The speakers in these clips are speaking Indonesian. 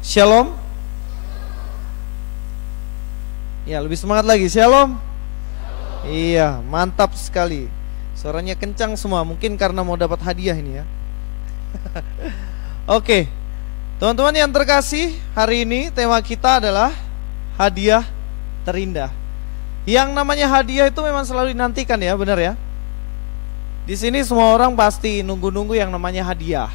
Shalom. Ya, lebih semangat lagi. Shalom. Iya, mantap sekali. Suaranya kencang semua. Mungkin karena mau dapat hadiah ini ya. Oke, teman-teman yang terkasih, hari ini tema kita adalah hadiah terindah. Yang namanya hadiah itu memang selalu dinantikan ya, benar ya? Di sini semua orang pasti nunggu-nunggu yang namanya hadiah.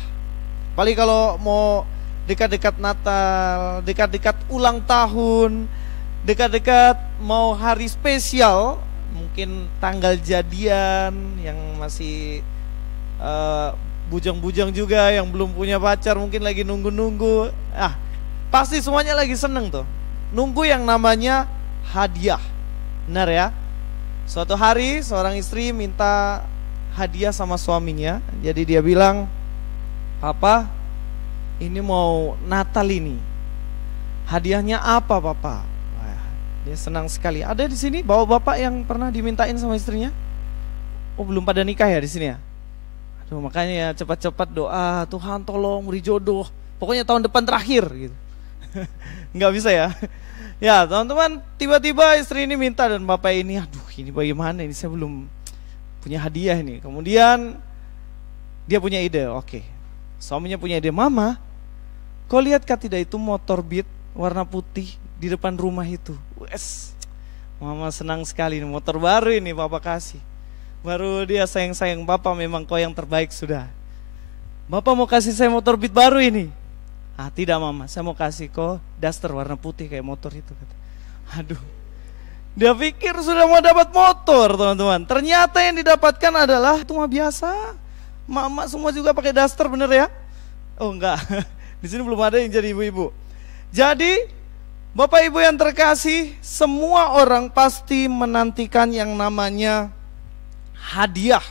Paling kalau mau dekat-dekat Natal, dekat-dekat ulang tahun, dekat-dekat mau hari spesial, mungkin tanggal jadian yang masih bujang-bujang juga, yang belum punya pacar mungkin lagi nunggu-nunggu. Pasti semuanya lagi seneng tuh, nunggu yang namanya hadiah. Benar ya? Suatu hari seorang istri minta hadiah sama suaminya. Jadi dia bilang, "Papa, ini mau Natal ini. Hadiahnya apa, Papa?" Wah, dia senang sekali. Ada di sini bapak-bapak yang pernah dimintain sama istrinya? Oh, belum pada nikah ya di sini ya? Aduh, makanya ya cepat-cepat doa, Tuhan tolong beri jodoh. Pokoknya tahun depan terakhir gitu. Nggak bisa ya? Ya, teman-teman, tiba-tiba istri ini minta dan bapak ini, aduh, ini bagaimana ini, saya belum punya hadiah ini. Kemudian dia punya ide, oke. Suaminya punya ide, "Mama, kau lihatkah tidak itu motor Beat warna putih di depan rumah itu?" Wes, Mama senang sekali, motor baru ini Papa kasih. Baru dia sayang-sayang, "Papa memang kau yang terbaik sudah. Bapak mau kasih saya motor Beat baru ini." "Tidak Mama, saya mau kasih kau Duster warna putih kayak motor itu." Kata. Aduh, dia pikir sudah mau dapat motor, teman-teman. Ternyata yang didapatkan adalah itu mah biasa. Mama semua juga pakai Duster, bener ya? Oh enggak, di sini belum ada yang jadi ibu-ibu. Jadi Bapak Ibu yang terkasih, semua orang pasti menantikan yang namanya hadiah.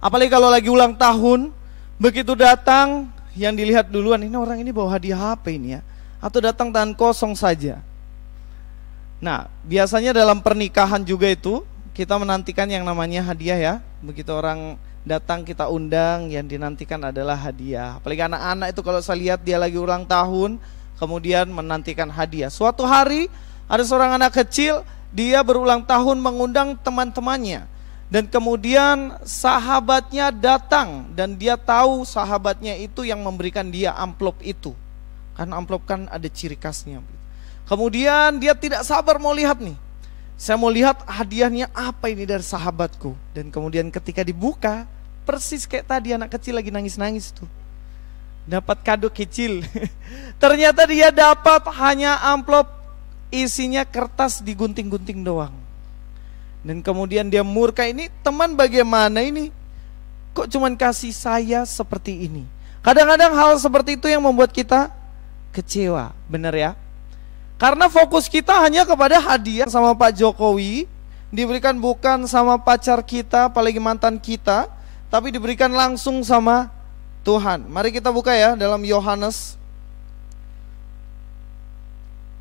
Apalagi kalau lagi ulang tahun, begitu datang, yang dilihat duluan, ini orang ini bawa hadiah apa ini ya? Atau datang tangan kosong saja. Nah, biasanya dalam pernikahan juga itu, kita menantikan yang namanya hadiah ya. Begitu orang datang kita undang, yang dinantikan adalah hadiah. Apalagi anak-anak itu kalau saya lihat dia lagi ulang tahun, kemudian menantikan hadiah. Suatu hari ada seorang anak kecil, dia berulang tahun mengundang teman-temannya. Dan kemudian sahabatnya datang dan dia tahu sahabatnya itu yang memberikan dia amplop itu. Karena amplop kan ada ciri khasnya. Kemudian dia tidak sabar mau lihat nih. Saya mau lihat hadiahnya apa ini dari sahabatku. Dan kemudian ketika dibuka, persis kayak tadi anak kecil lagi nangis-nangis tuh. Dapat kado kecil. Ternyata dia dapat hanya amplop isinya kertas digunting-gunting doang. Dan kemudian dia murka, "Ini teman bagaimana ini? Kok cuman kasih saya seperti ini?" Kadang-kadang hal seperti itu yang membuat kita kecewa, benar ya? Karena fokus kita hanya kepada hadiah sama Pak Jokowi, diberikan bukan sama pacar kita, apalagi mantan kita, tapi diberikan langsung sama Tuhan. Mari kita buka ya dalam Yohanes.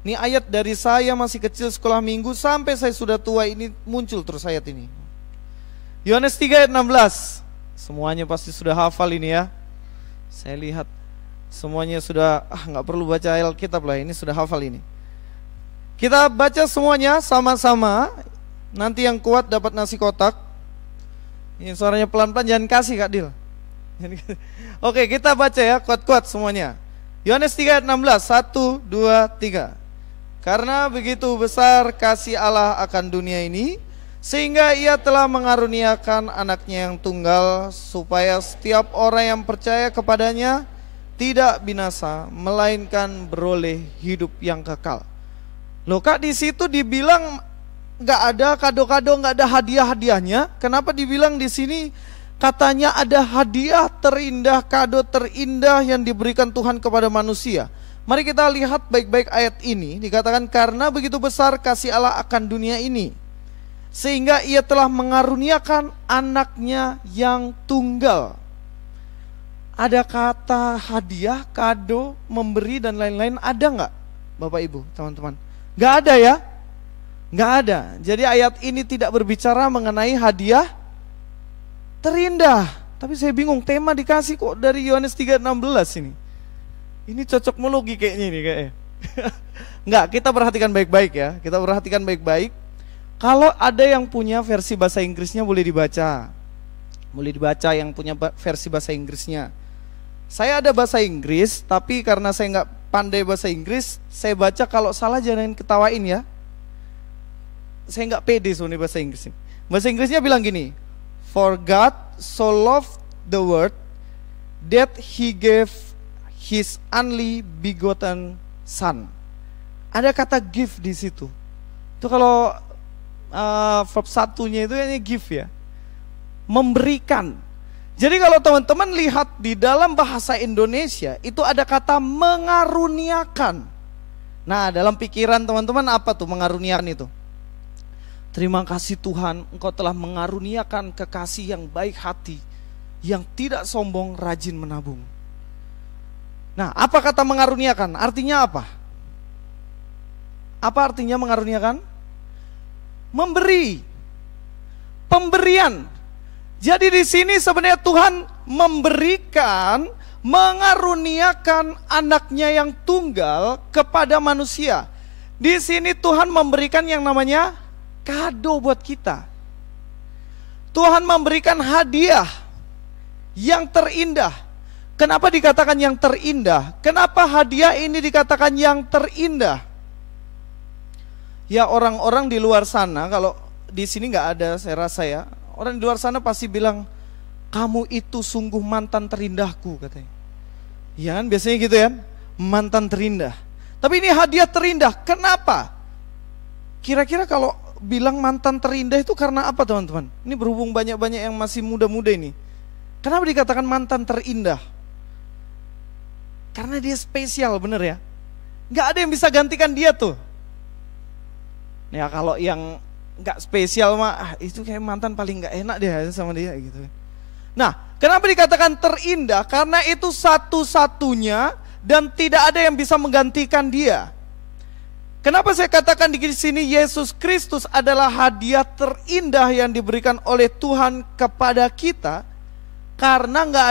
Ini ayat dari saya masih kecil sekolah minggu sampai saya sudah tua ini muncul terus ayat ini. Yohanes 3 ayat 16. Semuanya pasti sudah hafal ini ya. Saya lihat semuanya sudah, nggak perlu baca Alkitab lah, ini sudah hafal ini. Kita baca semuanya sama-sama. Nanti yang kuat dapat nasi kotak. Ini suaranya pelan-pelan, jangan kasih Kak Dil. Oke, kita baca ya, kuat-kuat semuanya. Yohanes 3 ayat 16, 1, 2, 3. "Karena begitu besar kasih Allah akan dunia ini, sehingga ia telah mengaruniakan anaknya yang tunggal, supaya setiap orang yang percaya kepadanya tidak binasa, melainkan beroleh hidup yang kekal." Loh Kak, di situ dibilang nggak ada kado-kado, nggak ada hadiah-hadiahnya. Kenapa dibilang di sini katanya ada hadiah terindah, kado terindah yang diberikan Tuhan kepada manusia? Mari kita lihat baik-baik ayat ini. Dikatakan, "Karena begitu besar kasih Allah akan dunia ini, sehingga ia telah mengaruniakan anaknya yang tunggal." Ada kata hadiah, kado, memberi dan lain-lain, ada nggak Bapak Ibu, teman-teman? Nggak ada ya? Nggak ada. Jadi ayat ini tidak berbicara mengenai hadiah terindah. Tapi saya bingung, tema dikasih kok dari Yohanes 3:16 ini. Ini cocokmologi kayaknya ini kayaknya. Enggak, kita perhatikan baik-baik ya. Kita perhatikan baik-baik. Kalau ada yang punya versi bahasa Inggrisnya boleh dibaca. Boleh dibaca yang punya versi bahasa Inggrisnya. Saya ada bahasa Inggris, tapi karena saya nggak pandai bahasa Inggris, saya baca kalau salah jangan ketawain ya. Saya nggak pede soalnya bahasa Inggris. Bahasa Inggrisnya bilang gini, For God so loved the world that He gave His only begotten Son. Ada kata give di situ. Itu kalau verb satunya itu hanya give ya. Memberikan. Jadi kalau teman-teman lihat di dalam bahasa Indonesia itu ada kata mengaruniakan. Nah, dalam pikiran teman-teman apa tuh mengaruniakan itu? Terima kasih Tuhan, Engkau telah mengaruniakan kekasih yang baik hati, yang tidak sombong, rajin menabung. Nah, apa kata mengaruniakan? Artinya apa? Apa artinya mengaruniakan? Memberi. Pemberian. Jadi di sini sebenarnya Tuhan memberikan, mengaruniakan anaknya yang tunggal kepada manusia. Di sini Tuhan memberikan yang namanya kado buat kita. Tuhan memberikan hadiah yang terindah. Kenapa dikatakan yang terindah? Kenapa hadiah ini dikatakan yang terindah? Ya orang-orang di luar sana, kalau di sini nggak ada saya rasa ya, orang di luar sana pasti bilang, kamu itu sungguh mantan terindahku katanya. Ya kan biasanya gitu ya, mantan terindah. Tapi ini hadiah terindah, kenapa? Kira-kira kalau bilang mantan terindah itu karena apa teman-teman? Ini berhubung banyak-banyak yang masih muda-muda ini. Kenapa dikatakan mantan terindah? Karena dia spesial, bener ya. Gak ada yang bisa gantikan dia tuh. Ya kalau yang gak spesial mah itu kayak mantan paling gak enak deh sama dia gitu. Nah, kenapa dikatakan terindah? Karena itu satu-satunya dan tidak ada yang bisa menggantikan dia. Kenapa saya katakan di sini Yesus Kristus adalah hadiah terindah yang diberikan oleh Tuhan kepada kita? Karena nggak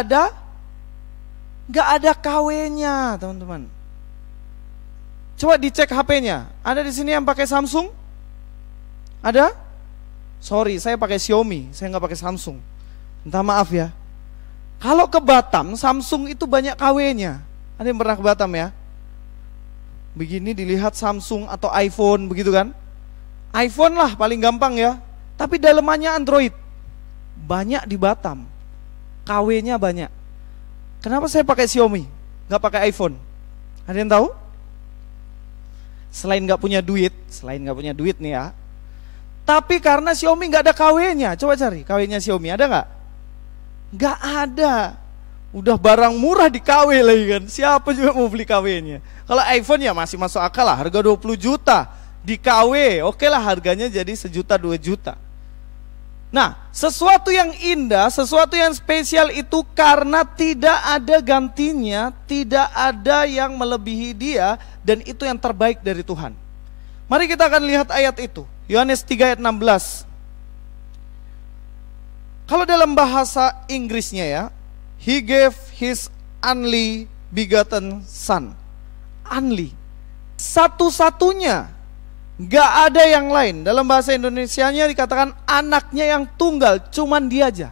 ada KW-nya, teman-teman. Coba dicek HP-nya. Ada di sini yang pakai Samsung? Ada? Sorry, saya pakai Xiaomi, saya nggak pakai Samsung. Minta maaf ya. Kalau ke Batam, Samsung itu banyak KW-nya. Ada yang pernah ke Batam ya? Begini dilihat Samsung atau iPhone begitu kan? iPhone lah paling gampang ya. Tapi dalemannya Android. Banyak di Batam. KW-nya banyak. Kenapa saya pakai Xiaomi, nggak pakai iPhone? Ada yang tahu? Selain nggak punya duit nih ya. Tapi karena Xiaomi nggak ada KW-nya. Coba cari KW-nya Xiaomi, ada nggak? Nggak ada. Udah barang murah di KW lagi kan. Siapa juga mau beli KW-nya? Kalau iPhone ya masih masuk akal lah, harga 20 juta. Di KW, oke lah harganya jadi 1 juta 2 juta. Nah, sesuatu yang indah, sesuatu yang spesial itu karena tidak ada gantinya, tidak ada yang melebihi dia, dan itu yang terbaik dari Tuhan. Mari kita akan lihat ayat itu, Yohanes 3 ayat 16. Kalau dalam bahasa Inggrisnya ya, He gave His only begotten Son. Only, satu-satunya, gak ada yang lain. Dalam bahasa Indonesianya dikatakan anaknya yang tunggal, cuman dia aja.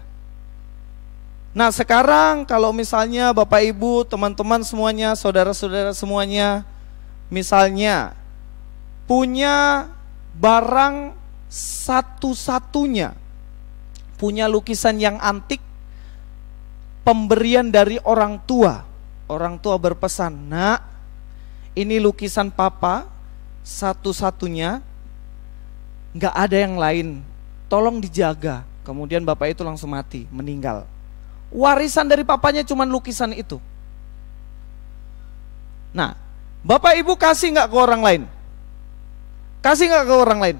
Nah sekarang kalau misalnya Bapak Ibu, teman-teman semuanya, saudara-saudara semuanya, misalnya punya barang satu-satunya, punya lukisan yang antik, pemberian dari orang tua berpesan, nak, ini lukisan papa satu-satunya, gak ada yang lain, tolong dijaga. Kemudian bapak itu langsung mati, meninggal. Warisan dari papanya cuma lukisan itu. Nah, bapak ibu kasih gak ke orang lain? Kasih gak ke orang lain?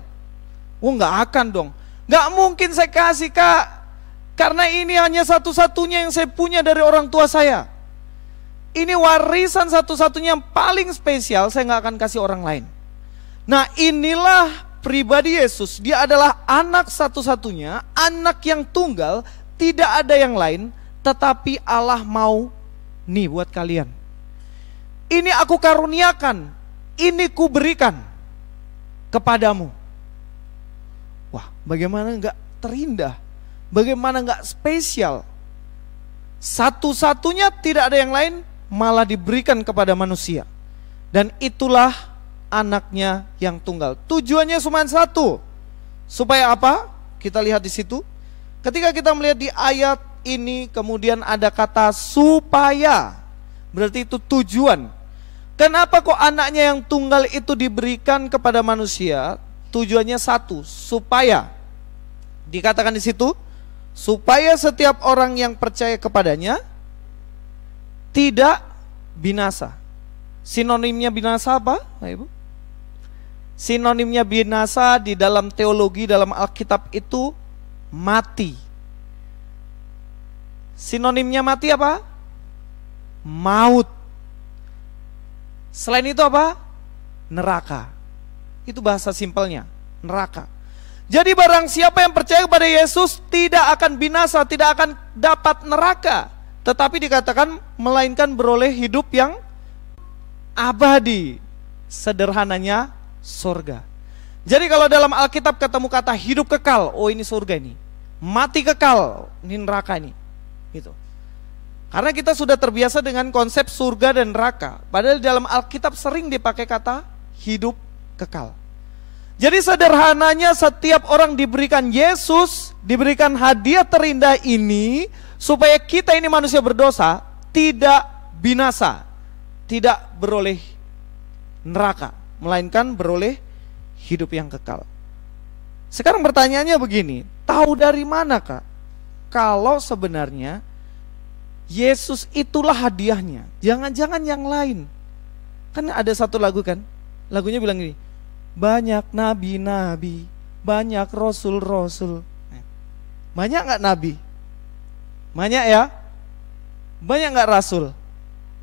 Oh gak akan dong. Gak mungkin saya kasih kak, karena ini hanya satu-satunya yang saya punya dari orang tua saya. Ini warisan satu-satunya yang paling spesial, saya gak akan kasih orang lain. Nah inilah pribadi Yesus, dia adalah anak satu-satunya, anak yang tunggal, tidak ada yang lain, tetapi Allah mau nih buat kalian. Ini aku karuniakan, ini kuberikan kepadamu. Wah, bagaimana enggak terindah, bagaimana enggak spesial. Satu-satunya, tidak ada yang lain, malah diberikan kepada manusia. Dan itulah anaknya yang tunggal. Tujuannya cuma satu. Supaya apa? Kita lihat di situ. Ketika kita melihat di ayat ini, kemudian ada kata supaya. Berarti itu tujuan. Kenapa kok anaknya yang tunggal itu diberikan kepada manusia? Tujuannya satu, supaya. Dikatakan di situ, supaya setiap orang yang percaya kepadanya tidak binasa. Sinonimnya binasa apa, Bapak Ibu? Sinonimnya binasa di dalam teologi, dalam Alkitab itu mati. Sinonimnya mati apa? Maut. Selain itu apa? Neraka. Itu bahasa simpelnya, neraka. Jadi barang siapa yang percaya kepada Yesus tidak akan binasa, tidak akan dapat neraka, tetapi dikatakan melainkan beroleh hidup yang abadi. Sederhananya surga. Jadi kalau dalam Alkitab ketemu kata hidup kekal, oh ini surga ini. Mati kekal, ini neraka ini. Gitu. Karena kita sudah terbiasa dengan konsep surga dan neraka. Padahal dalam Alkitab sering dipakai kata hidup kekal. Jadi sederhananya setiap orang diberikan Yesus, diberikan hadiah terindah ini, supaya kita ini manusia berdosa tidak binasa, tidak beroleh neraka, melainkan beroleh hidup yang kekal. Sekarang pertanyaannya begini, tahu dari mana Kak? Kalau sebenarnya Yesus itulah hadiahnya, jangan-jangan yang lain. Kan ada satu lagu kan, lagunya bilang gini, banyak nabi-nabi, banyak rasul-rasul. Banyak gak nabi? Banyak ya? Banyak gak rasul?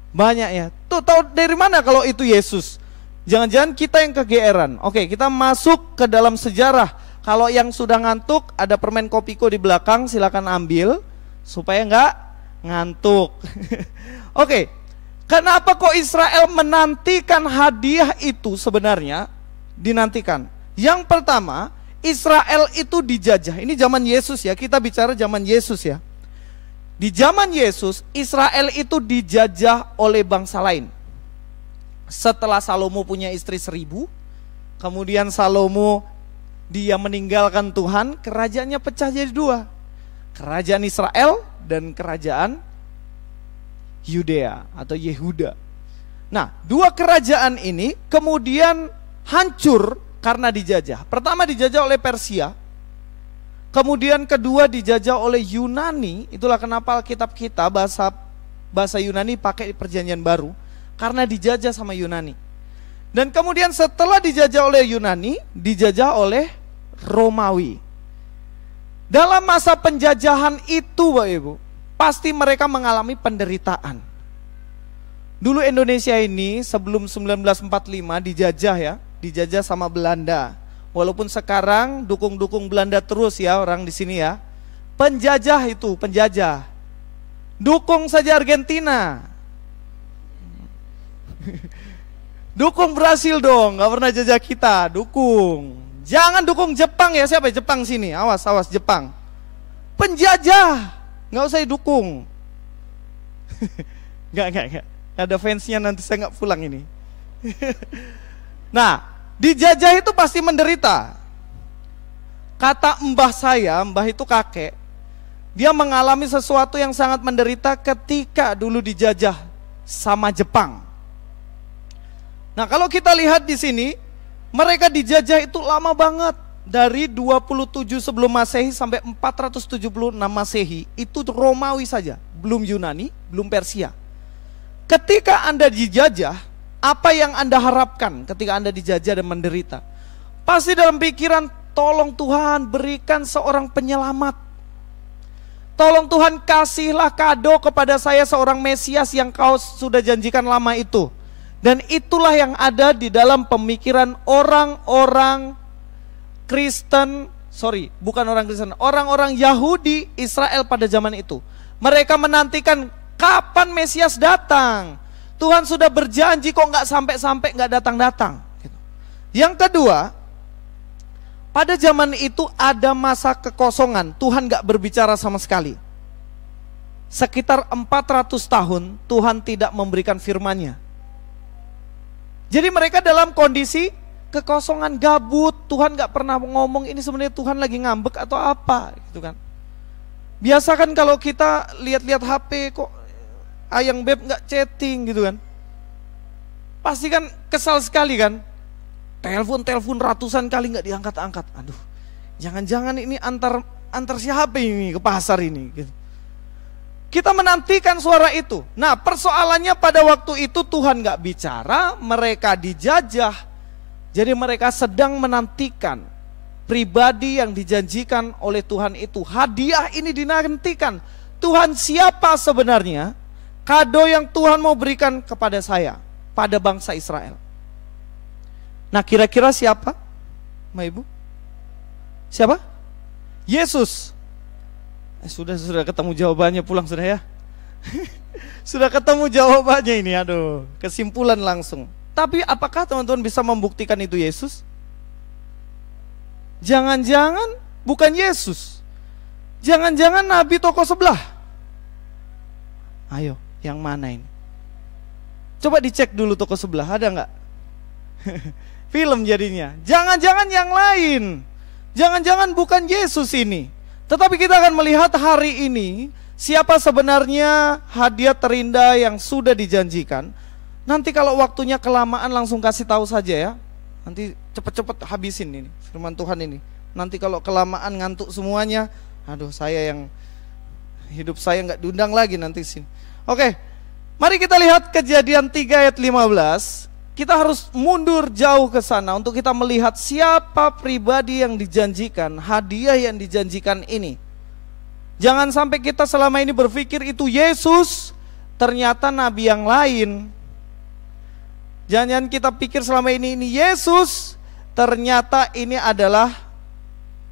Banyak ya. Tuh tahu dari mana kalau itu Yesus? Jangan-jangan kita yang kegeeran. Oke, kita masuk ke dalam sejarah. Kalau yang sudah ngantuk, ada permen Kopiko di belakang, silakan ambil supaya nggak ngantuk. Oke, kenapa kok Israel menantikan hadiah itu sebenarnya? Dinantikan. Yang pertama, Israel itu dijajah. Ini zaman Yesus ya, kita bicara zaman Yesus ya. Di zaman Yesus, Israel itu dijajah oleh bangsa lain. Setelah Salomo punya istri 1000, kemudian Salomo dia meninggalkan Tuhan, kerajaannya pecah jadi 2. Kerajaan Israel dan kerajaan Yudea atau Yehuda. Nah, 2 kerajaan ini kemudian hancur karena dijajah. Pertama dijajah oleh Persia, kemudian kedua dijajah oleh Yunani. Itulah kenapa Alkitab kita bahasa Yunani pakai di Perjanjian Baru, karena dijajah sama Yunani. Dan kemudian setelah dijajah oleh Yunani, dijajah oleh Romawi. Dalam masa penjajahan itu Bapak Ibu, pasti mereka mengalami penderitaan. Dulu Indonesia ini sebelum 1945 dijajah ya, dijajah sama Belanda. Walaupun sekarang dukung-dukung Belanda terus ya orang di sini ya. Penjajah itu, penjajah. Dukung saja Argentina. Dukung Brasil dong, gak pernah jajah kita, dukung. Jangan dukung Jepang ya, siapa Jepang sini, awas Jepang. Penjajah, gak usah didukung. Gak, ada fansnya nanti saya gak pulang ini. Nah, dijajah itu pasti menderita. Kata mbah saya, mbah itu kakek, dia mengalami sesuatu yang sangat menderita ketika dulu dijajah sama Jepang. Nah, kalau kita lihat di sini, mereka dijajah itu lama banget. Dari 27 sebelum Masehi sampai 476 Masehi, itu Romawi saja, belum Yunani, belum Persia. Ketika Anda dijajah, apa yang Anda harapkan ketika Anda dijajah dan menderita? Pasti dalam pikiran, tolong Tuhan berikan seorang penyelamat. Tolong Tuhan kasihlah kado kepada saya seorang Mesias yang kau sudah janjikan lama itu. Dan itulah yang ada di dalam pemikiran orang-orang Kristen, orang-orang Yahudi Israel pada zaman itu. Mereka menantikan kapan Mesias datang, Tuhan sudah berjanji kok nggak sampai-sampai nggak datang-datang. Gitu. Yang kedua, pada zaman itu ada masa kekosongan, Tuhan nggak berbicara sama sekali. Sekitar 400 tahun Tuhan tidak memberikan firman-Nya. Jadi mereka dalam kondisi kekosongan, gabut, Tuhan nggak pernah ngomong. Ini sebenarnya Tuhan lagi ngambek atau apa, gitu kan? Biasa kan kalau kita lihat-lihat HP kok Ayang Beb nggak chatting gitu kan? Pasti kan kesal sekali kan? Telepon ratusan kali nggak diangkat-angkat. Aduh, jangan-jangan ini antar siapa ini ke pasar ini? Gitu. Kita menantikan suara itu. Nah, persoalannya pada waktu itu Tuhan nggak bicara, mereka dijajah. Jadi mereka sedang menantikan pribadi yang dijanjikan oleh Tuhan itu. Hadiah ini dinantikan. Tuhan siapa sebenarnya? Kado yang Tuhan mau berikan kepada saya, pada bangsa Israel. Nah, kira-kira siapa? Ma Ibu? Siapa? Yesus. Sudah ketemu jawabannya, pulang sudah ya. Sudah ketemu jawabannya ini, aduh, kesimpulan langsung. Tapi apakah teman-teman bisa membuktikan itu Yesus? Jangan-jangan bukan Yesus. Jangan-jangan nabi toko sebelah. Ayo, yang mana ini? Coba dicek dulu toko sebelah, ada nggak? Film jadinya. Jangan-jangan yang lain. Jangan-jangan bukan Yesus ini. Tetapi kita akan melihat hari ini siapa sebenarnya hadiah terindah yang sudah dijanjikan. Nanti kalau waktunya kelamaan langsung kasih tahu saja ya. Nanti cepet-cepet habisin ini firman Tuhan ini. Nanti kalau kelamaan ngantuk semuanya, aduh hidup saya nggak diundang lagi nanti sini. Oke, mari kita lihat Kejadian 3 ayat 15. Kita harus mundur jauh ke sana untuk kita melihat siapa pribadi yang dijanjikan, hadiah yang dijanjikan ini. Jangan sampai kita selama ini berpikir itu Yesus, ternyata nabi yang lain. Jangan kita pikir selama ini Yesus, ternyata ini adalah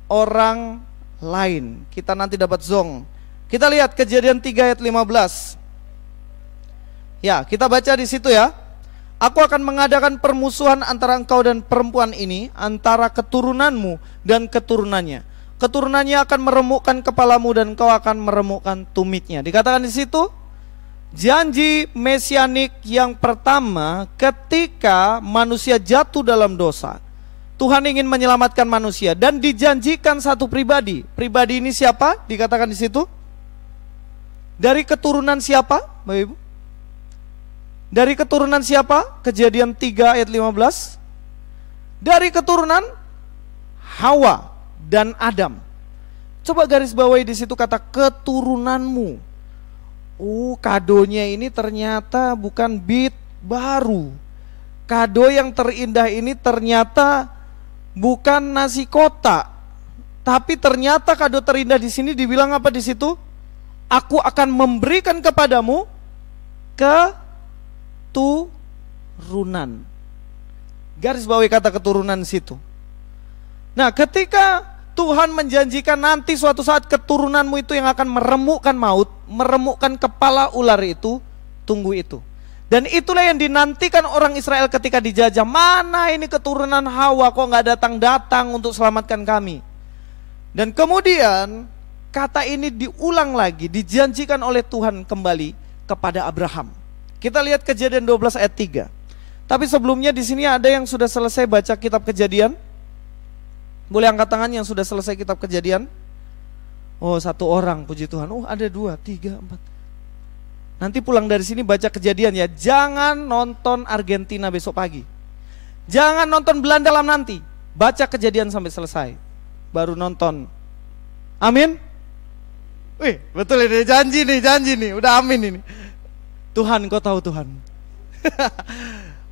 orang lain. Kita nanti dapat zong. Kita lihat Kejadian 3 ayat 15. Ya, kita baca di situ ya. Aku akan mengadakan permusuhan antara engkau dan perempuan ini, antara keturunanmu dan keturunannya. Keturunannya akan meremukkan kepalamu dan engkau akan meremukkan tumitnya. Dikatakan di situ, janji mesianik yang pertama ketika manusia jatuh dalam dosa. Tuhan ingin menyelamatkan manusia dan dijanjikan satu pribadi. Pribadi ini siapa? Dikatakan di situ. Dari keturunan siapa, Bapak Ibu? Dari keturunan siapa? Kejadian 3 ayat 15. Dari keturunan Hawa dan Adam. Coba garis bawahi di situ kata keturunanmu. Kadonya ini ternyata bukan beat baru. Kado yang terindah ini ternyata bukan nasi kotak. Tapi ternyata kado terindah di sini dibilang apa di situ? Aku akan memberikan kepadamu keturunan. Garis bawahi kata keturunan di situ. Nah, ketika Tuhan menjanjikan nanti suatu saat keturunanmu itu yang akan meremukkan maut, meremukkan kepala ular itu, tunggu itu. Dan itulah yang dinantikan orang Israel ketika dijajah. Mana ini keturunan Hawa kok nggak datang-datang untuk selamatkan kami. Dan kemudian kata ini diulang lagi, dijanjikan oleh Tuhan kembali kepada Abraham. Kita lihat Kejadian 12 ayat 3. Tapi sebelumnya di sini ada yang sudah selesai baca kitab Kejadian? Boleh angkat tangan yang sudah selesai kitab Kejadian? Oh, satu orang, puji Tuhan. Oh, ada 2, 3, 4. Nanti pulang dari sini baca Kejadian ya. Jangan nonton Argentina besok pagi. Jangan nonton Belanda malam nanti. Baca Kejadian sampai selesai. Baru nonton. Amin. Wih, betul ini janji nih. Udah amin ini. Tuhan, kau tahu Tuhan.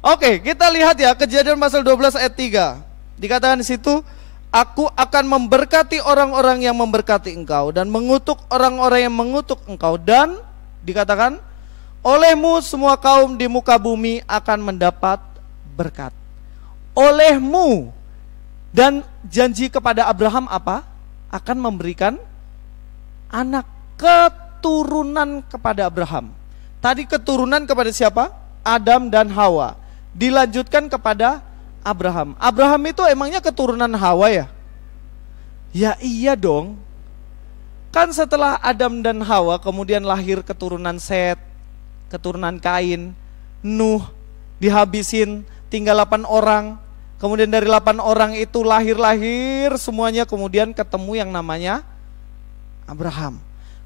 Oke, kita lihat ya Kejadian pasal 12 ayat 3. Dikatakan di situ, aku akan memberkati orang-orang yang memberkati engkau dan mengutuk orang-orang yang mengutuk engkau, dan dikatakan olehmu semua kaum di muka bumi akan mendapat berkat. Olehmu, dan janji kepada Abraham apa? Akan memberikan anak keturunan kepada Abraham. Tadi keturunan kepada siapa? Adam dan Hawa. Dilanjutkan kepada Abraham. Abraham itu emangnya keturunan Hawa ya? Ya iya dong. Kan setelah Adam dan Hawa kemudian lahir keturunan Set, keturunan Kain, Nuh, dihabisin, tinggal 8 orang. Kemudian dari 8 orang itu lahir semuanya, kemudian ketemu yang namanya Abraham.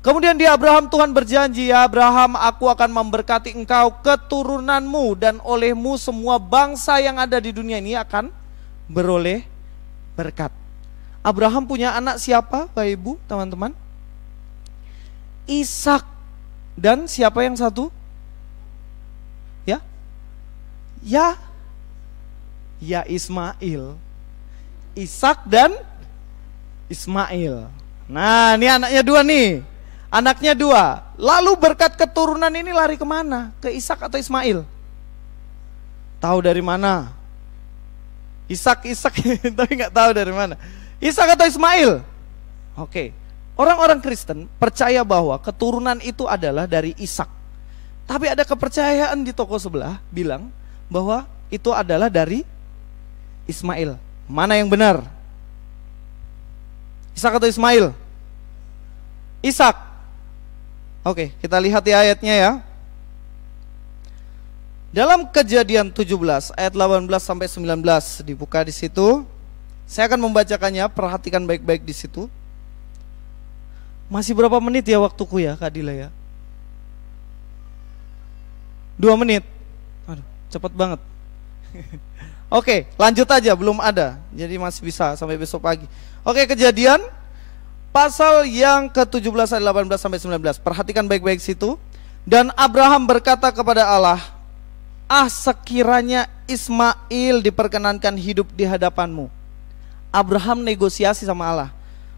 Kemudian di Abraham Tuhan berjanji, ya Abraham, aku akan memberkati engkau, keturunanmu, dan olehmu semua bangsa yang ada di dunia ini akan beroleh berkat. Abraham punya anak siapa Bapak Ibu teman-teman? Ishak. Dan siapa yang satu? Ya? Ya Ismail. Ishak dan Ismail. Nah ini anaknya 2 nih. Anaknya 2. Lalu berkat keturunan ini lari kemana? Ke Ishak atau Ismail? Tahu dari mana? Ishak tapi nggak tahu dari mana. Ishak atau Ismail? Oke. Orang-orang Kristen percaya bahwa keturunan itu adalah dari Ishak. Tapi ada kepercayaan di toko sebelah bilang bahwa itu adalah dari Ismail. Mana yang benar? Ishak atau Ismail? Ishak. Oke, kita lihat ya ayatnya ya. Dalam Kejadian 17 ayat 18 sampai 19 dibuka di situ. Saya akan membacakannya, perhatikan baik-baik di situ. Masih berapa menit ya waktuku ya Kak Dila ya? 2 menit. Aduh, cepat banget. Oke, lanjut aja, belum ada. Jadi masih bisa sampai besok pagi. Oke, Kejadian pasal yang ke-17 ayat 18 sampai 19. Perhatikan baik-baik situ. Dan Abraham berkata kepada Allah, sekiranya Ismail diperkenankan hidup di hadapanmu. Abraham negosiasi sama Allah.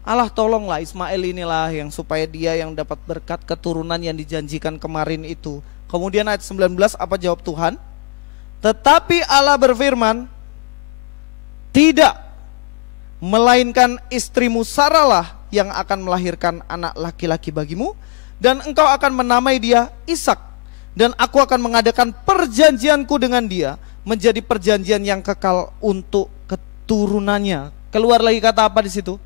Allah tolonglah Ismail inilah yang supaya dia yang dapat berkat keturunan yang dijanjikan kemarin itu. Kemudian ayat 19 apa jawab Tuhan? Tetapi Allah berfirman, tidak, melainkan istrimu Sarah yang akan melahirkan anak laki-laki bagimu, dan engkau akan menamai dia Ishak, dan aku akan mengadakan perjanjianku dengan dia menjadi perjanjian yang kekal untuk keturunannya. Keluar lagi kata apa di situ?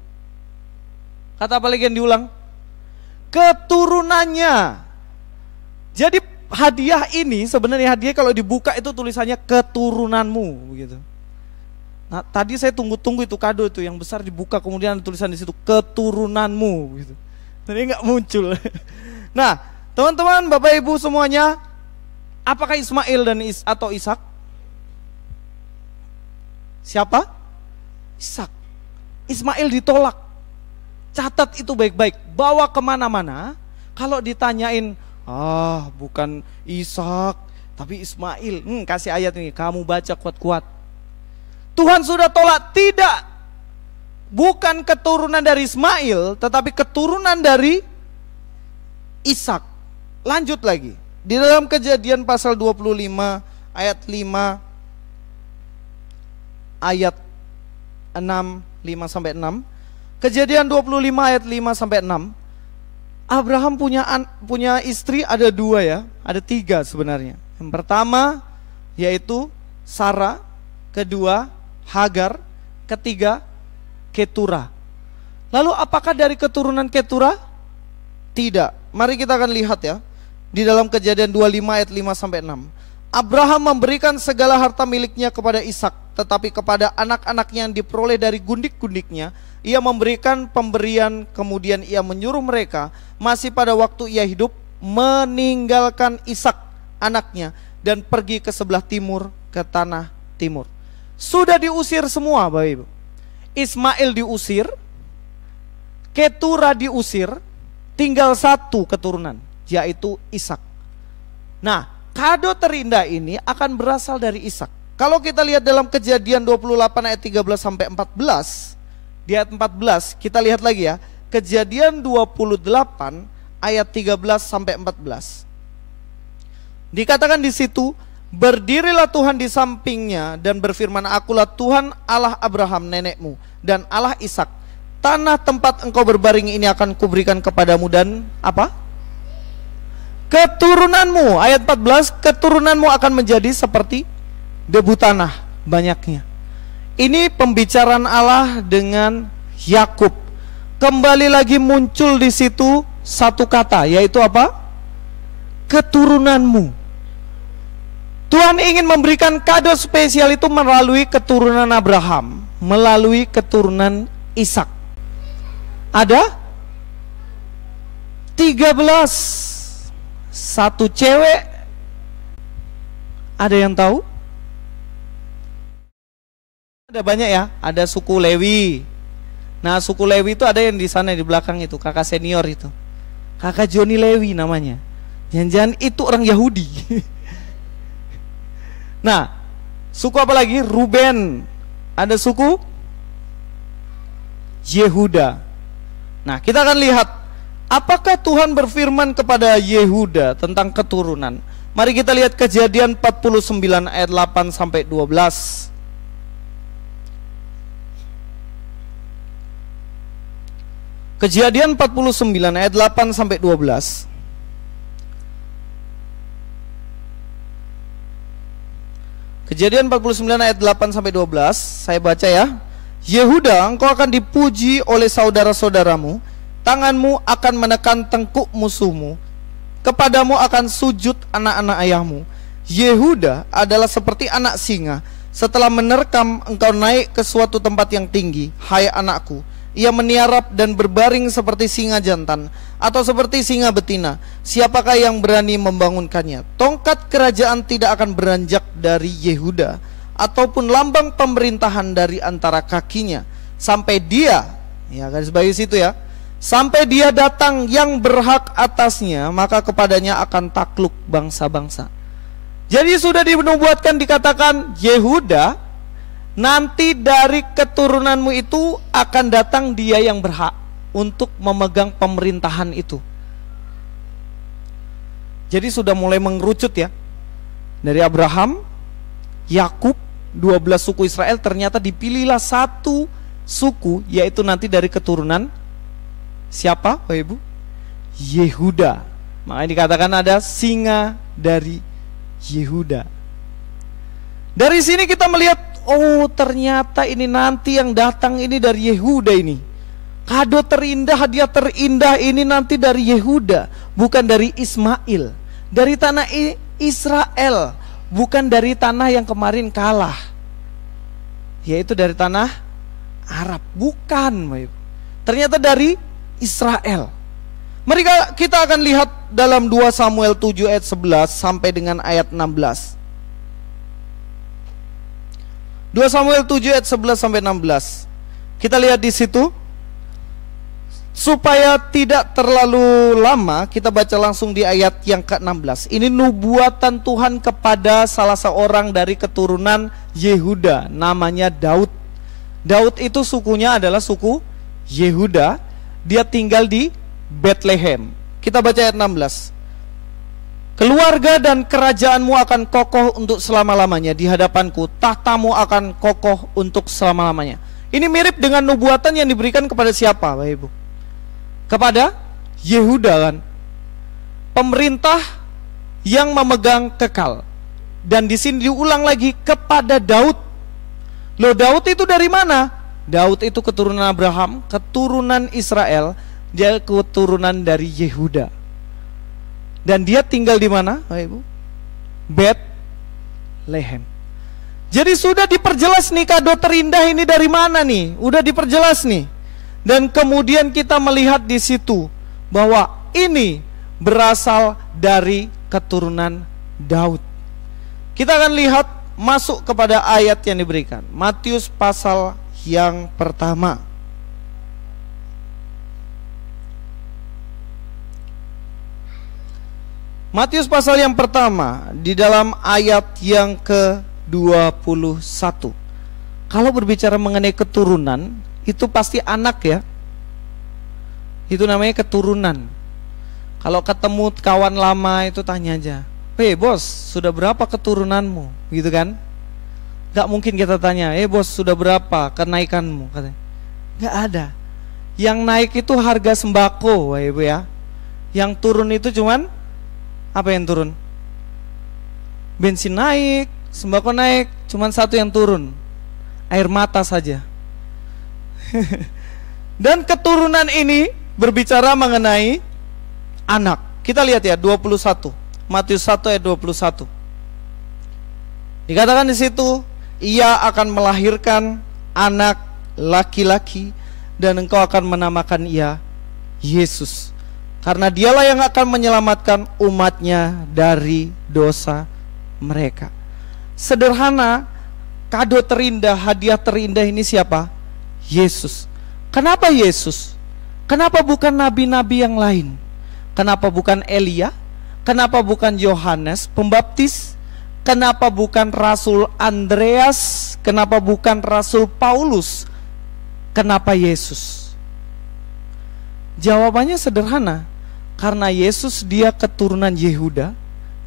Kata apa lagi yang diulang? Keturunannya. Jadi hadiah ini sebenarnya hadiah kalau dibuka itu tulisannya keturunanmu begitu. Nah, tadi saya tunggu-tunggu itu kado itu yang besar dibuka, kemudian ada tulisan di situ keturunanmu gitu. Tadi nggak muncul. Nah, teman-teman, Bapak Ibu semuanya, apakah Ismail dan atau Ishak? Siapa? Ishak. Ismail ditolak. Catat itu baik-baik. Bawa kemana-mana. Kalau ditanyain, bukan Ishak, tapi Ismail. Kasih ayat ini, kamu baca kuat-kuat. Tuhan sudah tolak, tidak. Bukan keturunan dari Ismail, tetapi keturunan dari Ishak. Lanjut lagi. Di dalam Kejadian pasal 25 ayat 5 ayat 6, 5 sampai 6. Kejadian 25 ayat 5 sampai 6. Abraham punya istri ada 2 ya, ada 3 sebenarnya. Yang pertama yaitu Sarah, kedua Hagar, ketiga Ketura. Lalu apakah dari keturunan Ketura? Tidak. Mari kita akan lihat ya. Di dalam Kejadian 25 ayat 5 sampai 6. Abraham memberikan segala harta miliknya kepada Ishak, tetapi kepada anak-anaknya yang diperoleh dari gundik-gundiknya, ia memberikan pemberian, kemudian ia menyuruh mereka masih pada waktu ia hidup meninggalkan Ishak anaknya dan pergi ke sebelah timur, ke tanah timur. Sudah diusir semua Bapak Ibu. Ismail diusir, Ketura diusir, tinggal 1 keturunan, yaitu Ishak. Nah, kado terindah ini akan berasal dari Ishak. Kalau kita lihat dalam Kejadian 28 ayat 13 sampai 14, di ayat 14 kita lihat lagi ya. Kejadian 28 ayat 13 sampai 14. Dikatakan di situ, berdirilah Tuhan di sampingnya dan berfirman, akulah Tuhan Allah Abraham nenekmu dan Allah Ishak. Tanah tempat engkau berbaring ini akan kuberikan kepadamu dan apa? keturunanmu, ayat 14, keturunanmu akan menjadi seperti debu tanah banyaknya. Ini pembicaraan Allah dengan Yakub. Kembali lagi muncul di situ satu kata, yaitu apa? Keturunanmu. Tuhan ingin memberikan kado spesial itu melalui keturunan Abraham, melalui keturunan Ishak. Ada 13, satu cewek. Ada yang tahu? Ada banyak ya, ada suku Lewi. Nah, suku Lewi itu ada yang di sana di belakang itu, kakak senior itu. Kakak Joni Lewi namanya. Jangan-jangan itu orang Yahudi. Nah, suku apa lagi? Ruben. Ada suku Yehuda. Nah, kita akan lihat apakah Tuhan berfirman kepada Yehuda tentang keturunan. Mari kita lihat Kejadian 49 ayat 8 sampai 12. Kejadian 49 ayat 8 sampai 12. Kejadian 49 ayat 8 sampai 12, saya baca ya. Yehuda, engkau akan dipuji oleh saudara-saudaramu, tanganmu akan menekan tengkuk musuhmu, kepadamu akan sujud anak-anak ayahmu. Yehuda adalah seperti anak singa, setelah menerkam engkau naik ke suatu tempat yang tinggi, hai anakku. Ia meniarap dan berbaring seperti singa jantan atau seperti singa betina. Siapakah yang berani membangunkannya? Tongkat kerajaan tidak akan beranjak dari Yehuda, ataupun lambang pemerintahan dari antara kakinya, sampai dia, ya garis bawahi situ ya, sampai dia datang yang berhak atasnya, maka kepadanya akan takluk bangsa-bangsa. Jadi sudah dinubuatkan, dikatakan Yehuda, nanti dari keturunanmu itu akan datang dia yang berhak untuk memegang pemerintahan itu. Jadi sudah mulai mengerucut ya. Dari Abraham, Yakub, 12 suku Israel, ternyata dipilihlah satu suku, yaitu nanti dari keturunan siapa Bapak Ibu? Yehuda. Makanya dikatakan ada singa dari Yehuda. Dari sini kita melihat, oh ternyata ini nanti yang datang ini dari Yehuda ini. Kado terindah, hadiah terindah ini nanti dari Yehuda, bukan dari Ismail, dari tanah Israel, bukan dari tanah yang kemarin kalah, yaitu dari tanah Arab, bukan. Ternyata dari Israel. Mari kita akan lihat dalam 2 Samuel 7 ayat 11 sampai dengan ayat 16. 2 Samuel 7 ayat 11 sampai 16. Kita lihat di situ. Supaya tidak terlalu lama, kita baca langsung di ayat yang ke-16. Ini nubuatan Tuhan kepada salah seorang dari keturunan Yehuda, namanya Daud. Daud itu sukunya adalah suku Yehuda. Dia tinggal di Bethlehem. Kita baca ayat 16. Keluarga dan kerajaanmu akan kokoh untuk selama-lamanya di hadapanku, tahtamu akan kokoh untuk selama-lamanya. Ini mirip dengan nubuatan yang diberikan kepada siapa, Bapak Ibu? Kepada Yehuda kan, pemerintah yang memegang kekal. Dan di sini diulang lagi kepada Daud. Loh, Daud itu dari mana? Daud itu keturunan Abraham, keturunan Israel, dia keturunan dari Yehuda. Dan dia tinggal di mana, Bapak Ibu? Bethlehem. Jadi sudah diperjelas nih, kado terindah ini dari mana nih? Udah diperjelas nih. Dan kemudian kita melihat di situ bahwa ini berasal dari keturunan Daud. Kita akan lihat masuk kepada ayat yang diberikan. Matius pasal yang pertama. Matius pasal yang pertama di dalam ayat yang ke-21. Kalau berbicara mengenai keturunan, itu pasti anak ya. Itu namanya keturunan. Kalau ketemu kawan lama itu tanya aja, bos sudah berapa keturunanmu? Gitu kan. Gak mungkin kita tanya, bos sudah berapa kenaikanmu? Katanya. Gak ada. Yang naik itu harga sembako, Ibu ya. Yang turun itu cuman Apa yang turun? Bensin naik, sembako naik, cuman satu yang turun, air mata saja. Dan keturunan ini berbicara mengenai anak. Kita lihat ya 21, Matius 1 ayat 21. Dikatakan di situ, ia akan melahirkan anak laki-laki dan engkau akan menamakan ia Yesus, karena dialah yang akan menyelamatkan umatnya dari dosa mereka. Sederhana, kado terindah, hadiah terindah ini siapa? Yesus. Kenapa Yesus? Kenapa bukan nabi-nabi yang lain? Kenapa bukan Elia? Kenapa bukan Yohanes Pembaptis? Kenapa bukan Rasul Andreas? Kenapa bukan Rasul Paulus? Kenapa Yesus? Jawabannya sederhana, karena Yesus dia keturunan Yehuda,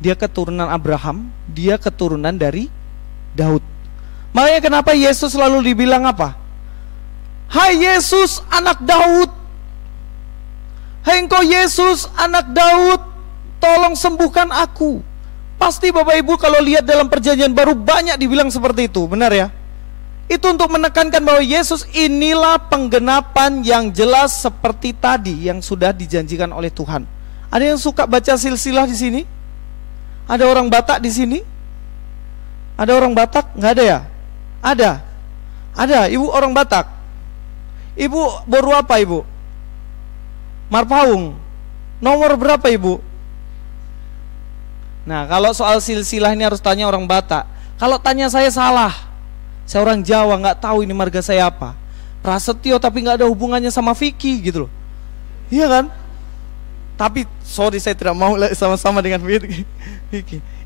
dia keturunan Abraham, dia keturunan dari Daud. Makanya kenapa Yesus selalu dibilang apa? Hai Yesus anak Daud, hai engkau Yesus anak Daud, tolong sembuhkan aku. Pasti Bapak Ibu kalau lihat dalam perjanjian baru banyak dibilang seperti itu, benar ya? Itu untuk menekankan bahwa Yesus inilah penggenapan yang jelas seperti tadi yang sudah dijanjikan oleh Tuhan. Ada yang suka baca silsilah di sini? Ada orang Batak di sini? Ada orang Batak? Nggak ada ya? Ada. Ada, Ibu orang Batak. Ibu boru apa Ibu? Marpaung. Nomor berapa Ibu? Nah, kalau soal silsilah ini harus tanya orang Batak. Kalau tanya saya salah. Saya orang Jawa, nggak tahu ini marga saya apa. Prasetyo tapi nggak ada hubungannya sama Vicky gitu loh. Iya kan? Tapi sorry saya tidak mau sama-sama dengan Vicky.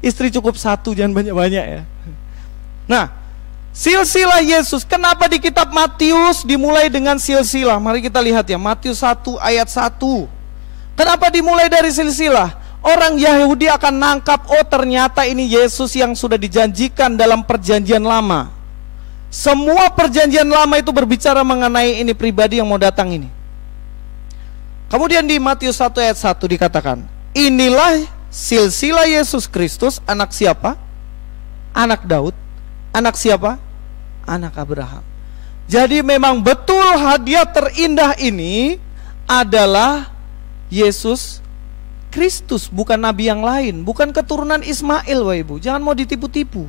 Istri cukup satu, jangan banyak-banyak ya. Nah, silsilah Yesus. Kenapa di kitab Matius dimulai dengan silsilah? Mari kita lihat ya, Matius 1 ayat 1. Kenapa dimulai dari silsilah? Orang Yahudi akan nangkap, oh ternyata ini Yesus yang sudah dijanjikan dalam perjanjian lama. Semua perjanjian lama itu berbicara mengenai ini pribadi yang mau datang ini. Kemudian di Matius 1 ayat 1 dikatakan, inilah silsilah Yesus Kristus, anak siapa? Anak Daud. Anak siapa? Anak Abraham. Jadi memang betul hadiah terindah ini adalah Yesus Kristus, bukan nabi yang lain, bukan keturunan Ismail, Bapak Ibu. Jangan mau ditipu-tipu.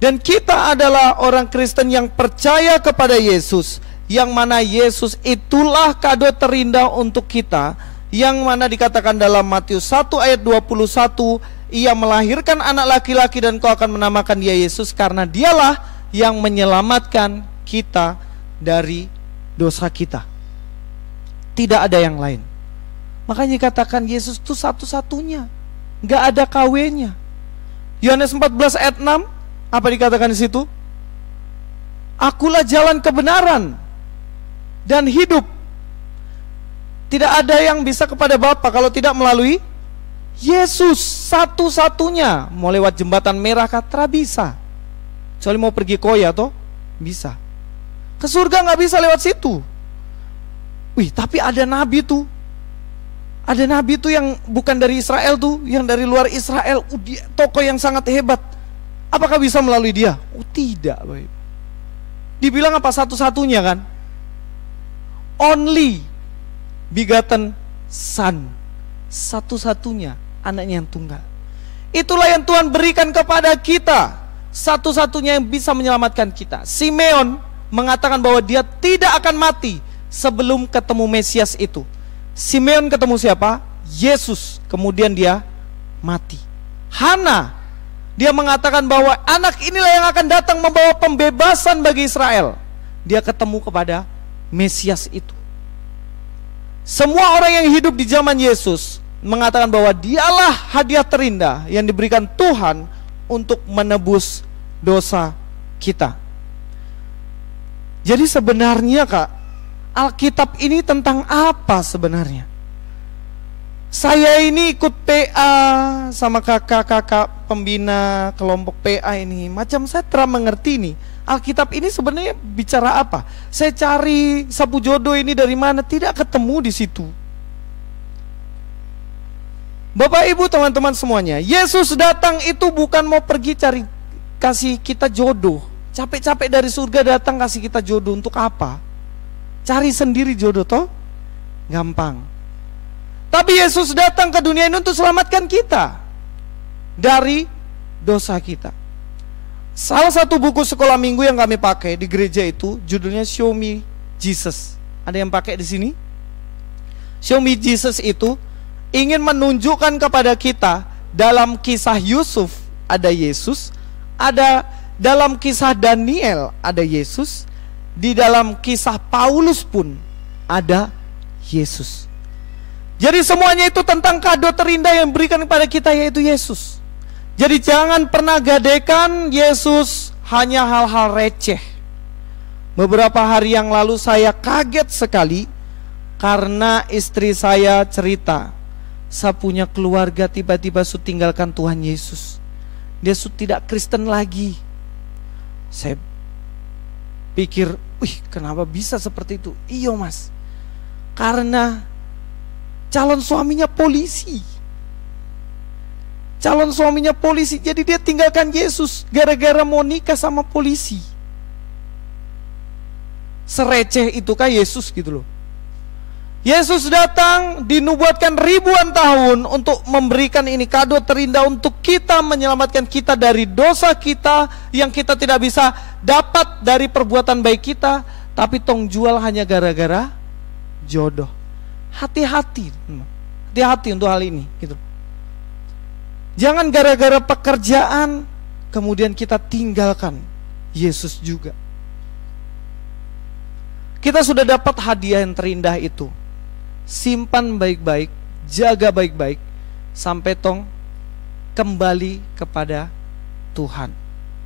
Dan kita adalah orang Kristen yang percaya kepada Yesus, yang mana Yesus itulah kado terindah untuk kita, yang mana dikatakan dalam Matius 1 ayat 21, ia melahirkan anak laki-laki dan kau akan menamakan dia Yesus, karena dialah yang menyelamatkan kita dari dosa kita. Tidak ada yang lain. Makanya dikatakan Yesus itu satu-satunya, nggak ada KW-nya. Yohanes 14 ayat 6, apa dikatakan di situ? Akulah jalan kebenaran dan hidup. Tidak ada yang bisa kepada Bapa kalau tidak melalui Yesus, satu-satunya. Mau lewat jembatan merah kah? Bisa. Kecuali mau pergi Koya toh? Bisa. Ke surga nggak bisa lewat situ. Wih, tapi ada nabi tuh. Ada nabi tuh yang bukan dari Israel tuh, yang dari luar Israel. Dia tokoh yang sangat hebat. Apakah bisa melalui dia? Oh tidak, Bapak. Dibilang apa? Satu-satunya kan? Only begotten son, satu-satunya anaknya yang tunggal. Itulah yang Tuhan berikan kepada kita, satu-satunya yang bisa menyelamatkan kita. Simeon mengatakan bahwa dia tidak akan mati sebelum ketemu Mesias itu. Simeon ketemu siapa? Yesus, kemudian dia mati. Hana, dia mengatakan bahwa anak inilah yang akan datang membawa pembebasan bagi Israel. Dia ketemu kepada Mesias itu. Semua orang yang hidup di zaman Yesus mengatakan bahwa dialah hadiah terindah yang diberikan Tuhan untuk menebus dosa kita. Jadi sebenarnya Kak, Alkitab ini tentang apa sebenarnya? Saya ini ikut PA sama kakak-kakak pembina kelompok PA ini. Macam saya terang mengerti nih, Alkitab ini sebenarnya bicara apa? Saya cari sapu jodoh ini dari mana, tidak ketemu di situ. Bapak Ibu teman-teman semuanya, Yesus datang itu bukan mau pergi cari kasih kita jodoh. Capek-capek dari surga datang kasih kita jodoh untuk apa? Cari sendiri jodoh toh? Gampang. Tapi Yesus datang ke dunia ini untuk selamatkan kita dari dosa kita. Salah satu buku sekolah minggu yang kami pakai di gereja itu judulnya Show Me Jesus. Ada yang pakai di sini? Show Me Jesus itu ingin menunjukkan kepada kita dalam kisah Yusuf ada Yesus, ada dalam kisah Daniel ada Yesus, di dalam kisah Paulus pun ada Yesus. Jadi semuanya itu tentang kado terindah yang diberikan kepada kita, yaitu Yesus. Jadi jangan pernah gadekan Yesus hanya hal-hal receh. Beberapa hari yang lalu saya kaget sekali karena istri saya cerita, saya punya keluarga tiba-tiba sudah tinggalkan Tuhan Yesus. Dia sudah tidak Kristen lagi. Saya pikir, wih, kenapa bisa seperti itu? Iya mas, karena calon suaminya polisi. Calon suaminya polisi, jadi dia tinggalkan Yesus gara-gara mau nikah sama polisi. Sereceh itukah Yesus gitu loh. Yesus datang dinubuatkan ribuan tahun untuk memberikan ini kado terindah untuk kita, menyelamatkan kita dari dosa kita yang kita tidak bisa dapat dari perbuatan baik kita, tapi tong jual hanya gara-gara jodoh. Hati-hati, hati-hati untuk hal ini gitu. Jangan gara-gara pekerjaan kemudian kita tinggalkan Yesus juga. Kita sudah dapat hadiah yang terindah itu. Simpan baik-baik, jaga baik-baik sampai tong kembali kepada Tuhan.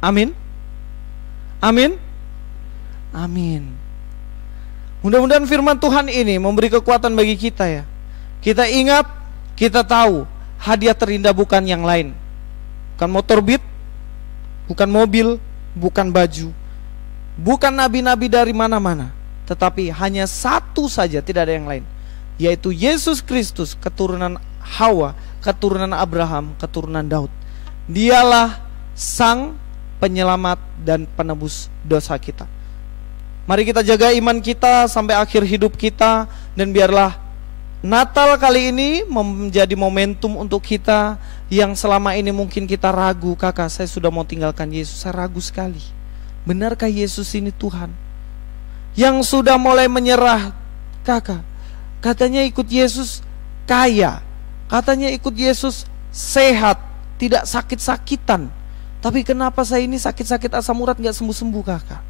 Amin. Amin. Amin. Mudah-mudahan firman Tuhan ini memberi kekuatan bagi kita ya. Kita ingat, kita tahu hadiah terindah bukan yang lain. Bukan motor Beat, bukan mobil, bukan baju, bukan nabi-nabi dari mana-mana, tetapi hanya satu saja, tidak ada yang lain, yaitu Yesus Kristus, keturunan Hawa, keturunan Abraham, keturunan Daud. Dialah sang penyelamat dan penebus dosa kita. Mari kita jaga iman kita sampai akhir hidup kita, dan biarlah Natal kali ini menjadi momentum untuk kita yang selama ini mungkin kita ragu, kakak saya sudah mau tinggalkan Yesus, saya ragu sekali. Benarkah Yesus ini Tuhan? Yang sudah mulai menyerah, kakak, katanya ikut Yesus kaya, katanya ikut Yesus sehat, tidak sakit-sakitan, tapi kenapa saya ini sakit-sakit asam urat gak sembuh-sembuh kakak?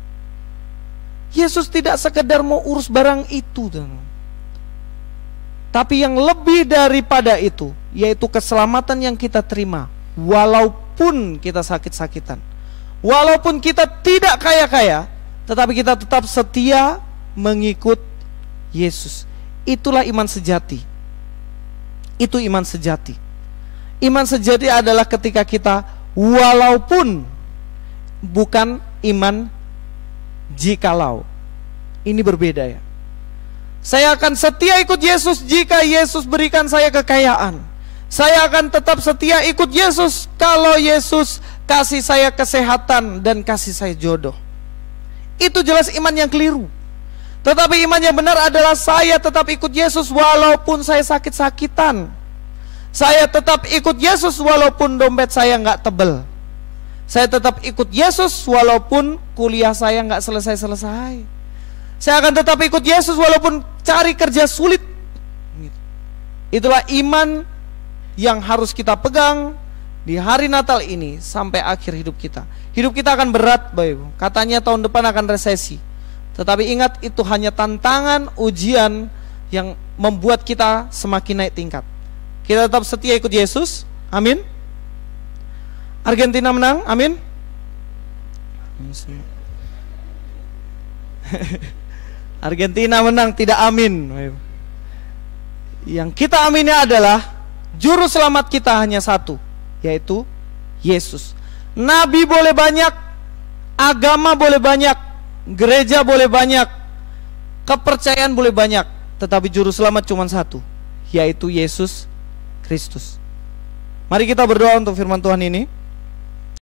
Yesus tidak sekedar mau urus barang itu, tapi yang lebih daripada itu, yaitu keselamatan yang kita terima. Walaupun kita sakit-sakitan, walaupun kita tidak kaya-kaya, tetapi kita tetap setia mengikut Yesus. Itulah iman sejati. Itu iman sejati. Iman sejati adalah ketika kita walaupun, bukan iman jikalau. Ini berbeda ya. Saya akan setia ikut Yesus jika Yesus berikan saya kekayaan. Saya akan tetap setia ikut Yesus kalau Yesus kasih saya kesehatan dan kasih saya jodoh. Itu jelas iman yang keliru. Tetapi iman yang benar adalah saya tetap ikut Yesus walaupun saya sakit-sakitan. Saya tetap ikut Yesus walaupun dompet saya nggak tebel. Saya tetap ikut Yesus walaupun kuliah saya nggak selesai-selesai. Saya akan tetap ikut Yesus walaupun cari kerja sulit. Itulah iman yang harus kita pegang di hari Natal ini sampai akhir hidup kita. Hidup kita akan berat, Bapak Ibu. Katanya tahun depan akan resesi. Tetapi ingat, itu hanya tantangan, ujian yang membuat kita semakin naik tingkat. Kita tetap setia ikut Yesus. Amin. Argentina menang. Amin. Argentina menang, tidak amin. Yang kita amini adalah juru selamat kita hanya satu, yaitu Yesus. Nabi boleh banyak, agama boleh banyak, gereja boleh banyak, kepercayaan boleh banyak, tetapi juru selamat cuma satu, yaitu Yesus Kristus. Mari kita berdoa untuk firman Tuhan ini.